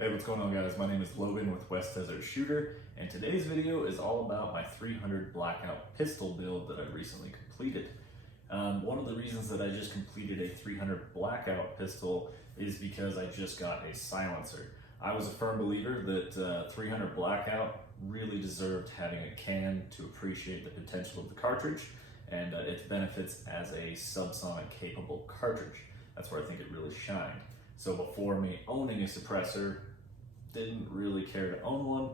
Hey, what's going on, guys? My name is Logan with West Desert Shooter, and today's video is all about my 300 Blackout pistol build that I recently completed. One of the reasons that I just completed a 300 Blackout pistol is because I just got a silencer. I was a firm believer that 300 Blackout really deserved having a can to appreciate the potential of the cartridge and its benefits as a subsonic capable cartridge. That's where I think it really shined. So before me owning a suppressor, didn't really care to own one.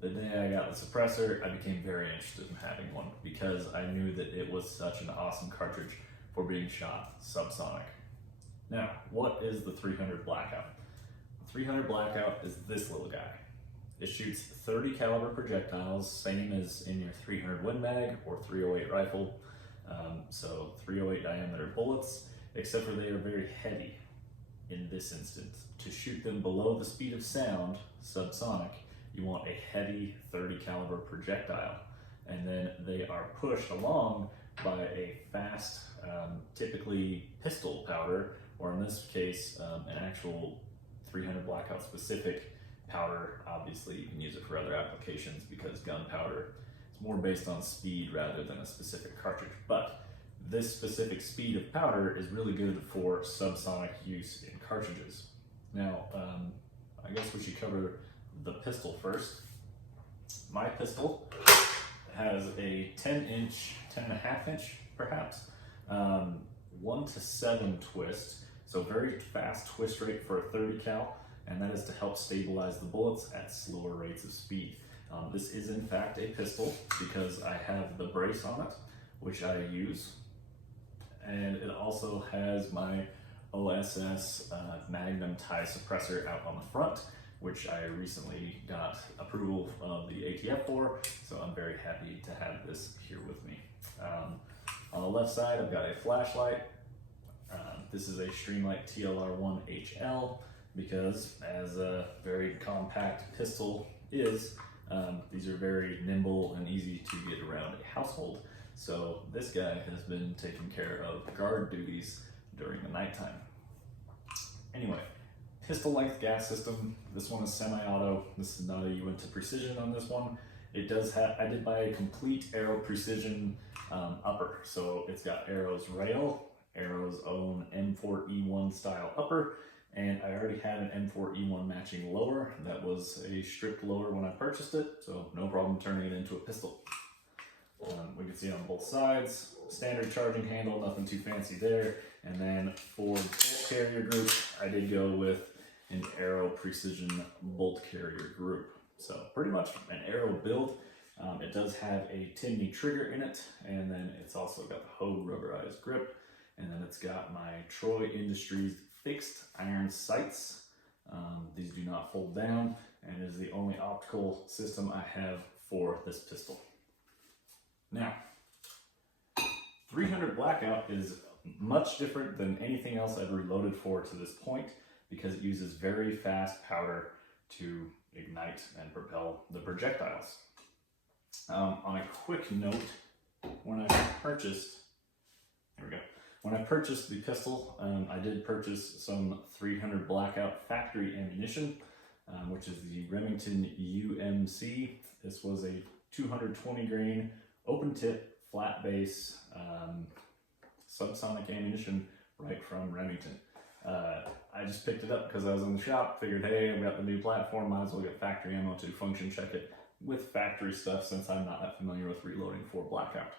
The day I got the suppressor, I became very interested in having one because I knew that it was such an awesome cartridge for being shot subsonic. Now, what is the 300 Blackout? The 300 Blackout is this little guy. It shoots 30 caliber projectiles, same as in your 300 Win Mag or 308 rifle. So 308 diameter bullets, except for they are very heavy. In this instance, to shoot them below the speed of sound, subsonic, you want a heavy 30 caliber projectile. And then they are pushed along by a fast, typically pistol powder, or in this case, an actual 300 Blackout specific powder. Obviously, you can use it for other applications because gunpowder is more based on speed rather than a specific cartridge. But this specific speed of powder is really good for subsonic use in cartridges. Now, I guess we should cover the pistol first. My pistol has a 10-inch, 10.5-inch perhaps, 1-to-7 twist, so very fast twist rate for a 30 cal, and that is to help stabilize the bullets at slower rates of speed. This is in fact a pistol because I have the brace on it, which I use. And it also has my OSS Magnum tie suppressor out on the front, which I recently got approval of the ATF for, so I'm very happy to have this here with me. On the left side, I've got a flashlight. This is a Streamlight TLR1 HL because, as a very compact pistol is, these are very nimble and easy to get around a household. So this guy has been taking care of guard duties during the nighttime. Anyway, pistol length gas system. This one is semi-auto. This is not a Untitled Precision on this one. It does have, I did buy a complete Aero Precision upper. So it's got Aero's rail, Aero's own M4E1 style upper, and I already had an M4E1 matching lower. That was a stripped lower when I purchased it, so no problem turning it into a pistol. We can see on both sides, standard charging handle, nothing too fancy there. And then for the bolt carrier group, I did go with an Aero Precision bolt carrier group. So pretty much an Aero build. It does have a Timney trigger in it, and then it's also got the Hogue rubberized grip. And then it's got my Troy Industries fixed iron sights. These do not fold down, and is the only optical system I have for this pistol. Now, 300 Blackout is much different than anything else I've reloaded for to this point because it uses very fast powder to ignite and propel the projectiles. On a quick note, when I purchased the pistol, I did purchase some 300 Blackout factory ammunition, which is the Remington UMC. This was a 220 grain open tip, flat base, subsonic ammunition right from Remington. I just picked it up because I was in the shop, figured, hey, I've got the new platform, might as well get factory ammo to function check it with factory stuff since I'm not that familiar with reloading for Blackout.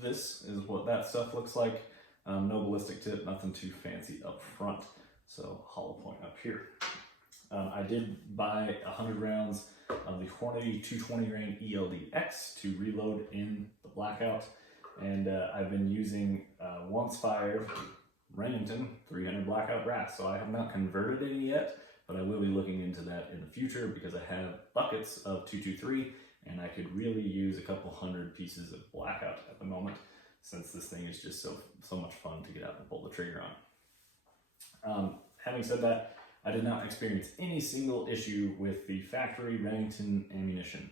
This is what that stuff looks like. No ballistic tip, nothing too fancy up front. So hollow point up here. I did buy 100 rounds of the Hornady 220 grain ELD-X to reload in the Blackout, and I've been using once fired Remington 300 Blackout brass. So I have not converted any yet, but I will be looking into that in the future because I have buckets of 223, and I could really use a couple hundred pieces of Blackout at the moment, since this thing is just so much fun to get out and pull the trigger on. Having said that, I did not experience any single issue with the factory Remington ammunition.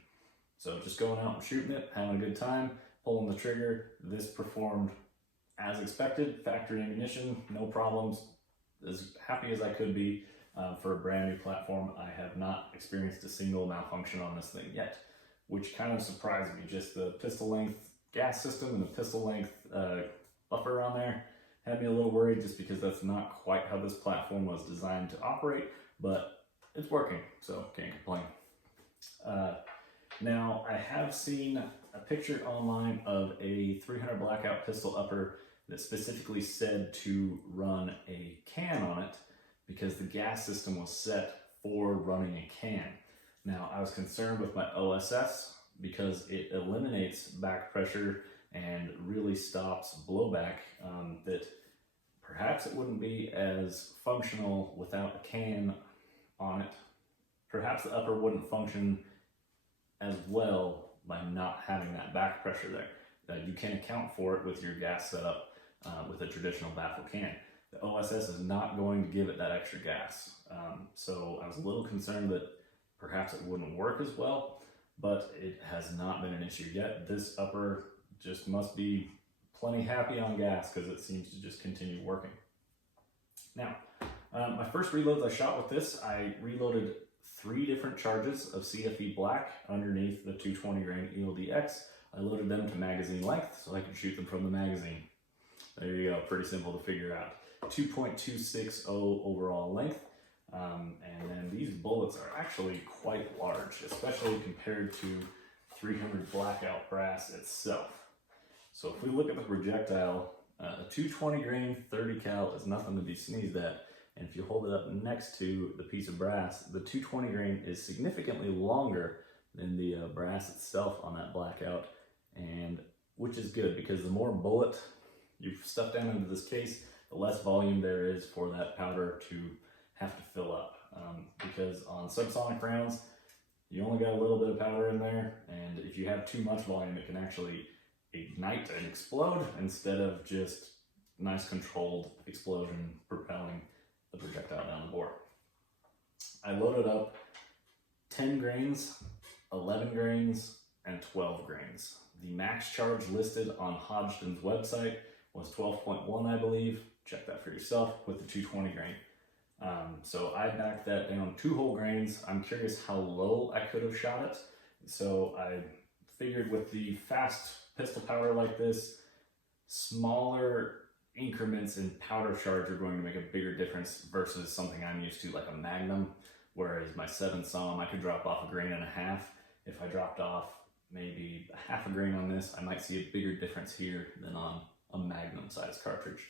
So just going out and shooting it, having a good time, pulling the trigger, this performed as expected. Factory ammunition, no problems, as happy as I could be. For a brand new platform, I have not experienced a single malfunction on this thing yet, which kind of surprised me. Just the pistol length gas system and the pistol length buffer on there had me a little worried, just because that's not quite how this platform was designed to operate, but it's working, so can't complain. Now, I have seen a picture online of a 300 Blackout pistol upper that specifically said to run a can on it because the gas system was set for running a can. Now, I was concerned with my OSS because it eliminates back pressure and really stops blowback, that perhaps it wouldn't be as functional without a can on it. Perhaps the upper wouldn't function as well by not having that back pressure there. You can account for it with your gas setup with a traditional baffle can. The OSS is not going to give it that extra gas. So I was a little concerned that perhaps it wouldn't work as well, but it has not been an issue yet. This upper just must be plenty happy on gas because it seems to just continue working. Now, my first reloads I shot with this, I reloaded 3 different charges of CFE black underneath the 220 grain ELDX. I loaded them to magazine length so I could shoot them from the magazine. There you go, pretty simple to figure out. 2.260 overall length. And then these bullets are actually quite large, especially compared to 300 Blackout brass itself. So if we look at the projectile, a 220 grain 30 cal is nothing to be sneezed at. And if you hold it up next to the piece of brass, the 220 grain is significantly longer than the brass itself on that Blackout, and which is good because the more bullet you've stuffed down into this case, the less volume there is for that powder to have to fill up. Because on subsonic rounds, you only got a little bit of powder in there, and if you have too much volume, it can actually ignite and explode instead of just nice controlled explosion propelling the projectile down the bore. I loaded up 10 grains, 11 grains, and 12 grains. The max charge listed on Hodgdon's website was 12.1, I believe. Check that for yourself with the 220 grain. So I backed that down 2 whole grains. I'm curious how low I could have shot it. So I figured with the fast pistol powder like this, smaller increments in powder charge are going to make a bigger difference versus something I'm used to like a Magnum, whereas my 7 SAUM, I could drop off 1.5 grains. If I dropped off maybe 0.5 grain on this, I might see a bigger difference here than on a Magnum size cartridge,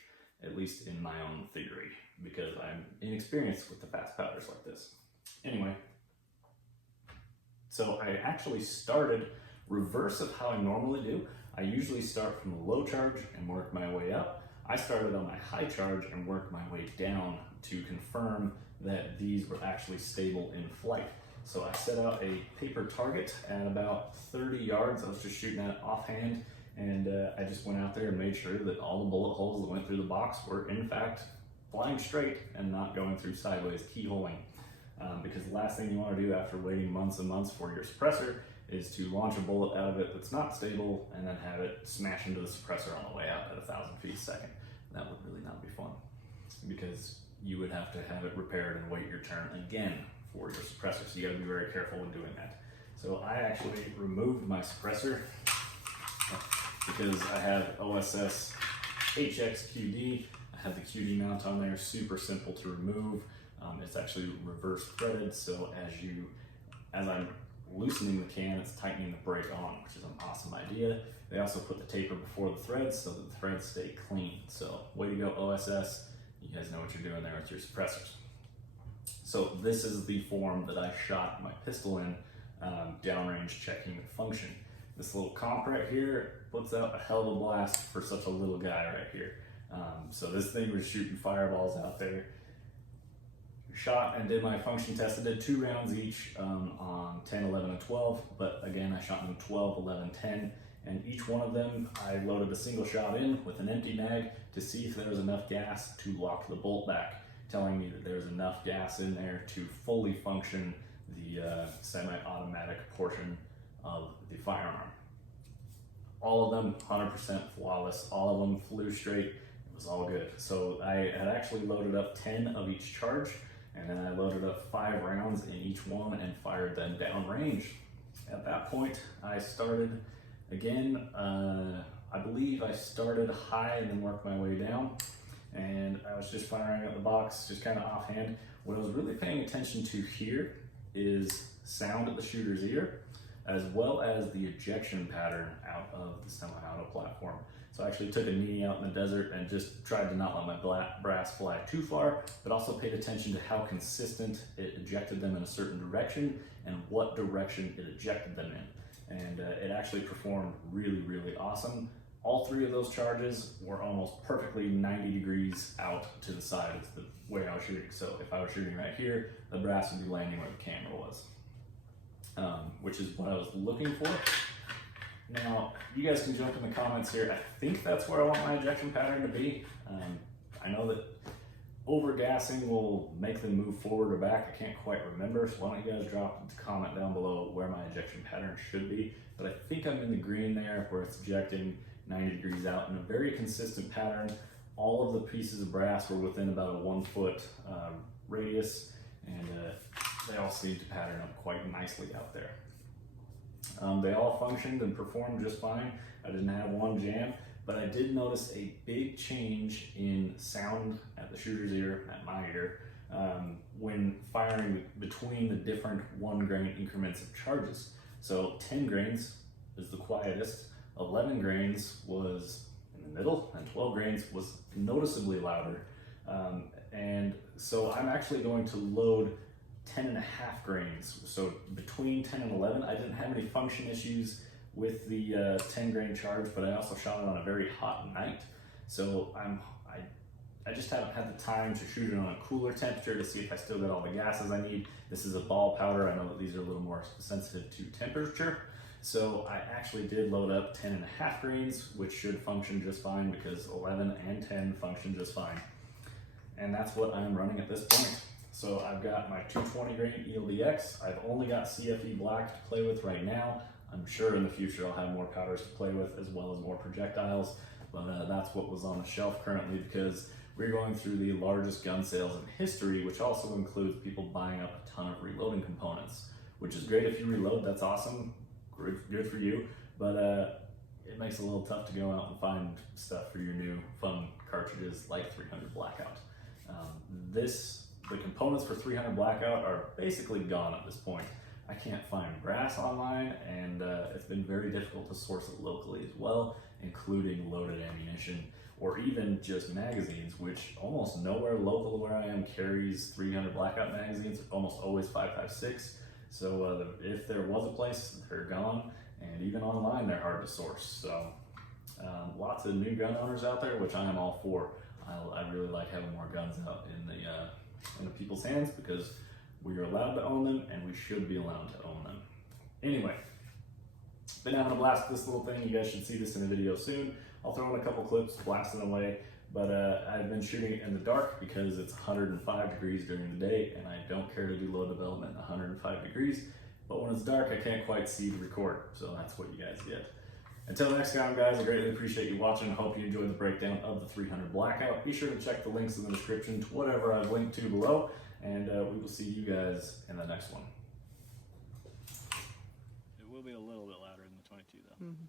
at least in my own theory, because I'm inexperienced with the fast powders like this. Anyway, so I actually started reverse of how I normally do. I usually start from a low charge and work my way up. I started on my high charge and worked my way down to confirm that these were actually stable in flight. So I set out a paper target at about 30 yards. I was just shooting at it offhand, and I just went out there and made sure that all the bullet holes that went through the box were in fact flying straight and not going through sideways keyholing. Because the last thing you want to do after waiting months and months for your suppressor is to launch a bullet out of it that's not stable and then have it smash into the suppressor on the way out at 1,000 feet a second. That would really not be fun, because you would have to have it repaired and wait your turn again for your suppressor. So you gotta be very careful when doing that. So I actually removed my suppressor because I have OSS HXQD. I have the QD mount on there, super simple to remove. It's actually reverse threaded, so as I'm loosening the can, it's tightening the brake on, which is an awesome idea. They also put the taper before the threads so that the threads stay clean. So way to go, OSS. You guys know what you're doing there with your suppressors. So this is the form that I shot my pistol in, downrange checking the function. This little comp right here puts out a hell of a blast for such a little guy right here. So this thing was shooting fireballs out there. Shot and did my function test. I did 2 rounds each on 10, 11, and 12, but again, I shot them 12, 11, 10, and each one of them, I loaded a single shot in with an empty mag to see if there was enough gas to lock the bolt back, telling me that there's enough gas in there to fully function the semi-automatic portion of the firearm. All of them 100% flawless. All of them flew straight. It was all good. So I had actually loaded up 10 of each charge, And then I loaded up 5 rounds in each one and fired them downrange. At that point, I started again, I believe I started high and then worked my way down. And I was just firing at the box, just kind of offhand. What I was really paying attention to here is sound at the shooter's ear, as well as the ejection pattern out of the semi-auto platform. So I actually took a knee out in the desert and just tried to not let my brass fly too far, but also paid attention to how consistent it ejected them in a certain direction and what direction it ejected them in. And it actually performed really, really awesome. All 3 of those charges were almost perfectly 90 degrees out to the side of the way I was shooting. So if I was shooting right here, the brass would be landing where the camera was, which is what I was looking for. Now, you guys can jump in the comments here. I think that's where I want my ejection pattern to be. I know that over-gassing will make them move forward or back. I can't quite remember, so why don't you guys drop a comment down below where my ejection pattern should be. But I think I'm in the green there where it's ejecting 90 degrees out in a very consistent pattern. All of the pieces of brass were within about a 1 foot radius, and they all seemed to pattern up quite nicely out there. They all functioned and performed just fine. I didn't have one jam, but I did notice a big change in sound at the shooter's ear, at my ear, when firing between the different 1 grain increments of charges. So 10 grains is the quietest, 11 grains was in the middle, and 12 grains was noticeably louder. And so I'm actually going to load 10.5 grains. So between 10 and 11, I didn't have any function issues with the 10 grain charge, but I also shot it on a very hot night. So I just haven't had the time to shoot it on a cooler temperature to see if I still got all the gases I need. This is a ball powder. I know that these are a little more sensitive to temperature. So I actually did load up 10.5 grains, which should function just fine because 11 and 10 function just fine. And that's what I'm running at this point. So I've got my 220 grain ELDX. I've only got CFE black to play with right now. I'm sure in the future I'll have more powders to play with as well as more projectiles, but that's what was on the shelf currently because we're going through the largest gun sales in history, which also includes people buying up a ton of reloading components, which is great if you reload, that's awesome, good for you, but it makes it a little tough to go out and find stuff for your new fun cartridges like 300 Blackout. The components for 300 Blackout are basically gone at this point. I can't find brass online, and it's been very difficult to source it locally as well, including loaded ammunition or even just magazines, which almost nowhere local to where I am carries 300 Blackout magazines, almost always 5.56. So if there was a place, they're gone, and even online they're hard to source. So lots of new gun owners out there, which I am all for. I really like having more guns out in the people's hands because we are allowed to own them and we should be allowed to own them. Anyway, been having a blast with this little thing. You guys should see this in a video soon. I'll throw in a couple clips blasting away, but I've been shooting it in the dark because it's 105 degrees during the day and I don't care to do low development in 105 degrees, but when it's dark I can't quite see to record, so that's what you guys get. Until next time, guys, I greatly appreciate you watching. I hope you enjoyed the breakdown of the 300 Blackout. Be sure to check the links in the description to whatever I've linked to below, and we will see you guys in the next one. It will be a little bit louder than the 22 though. Mm-hmm.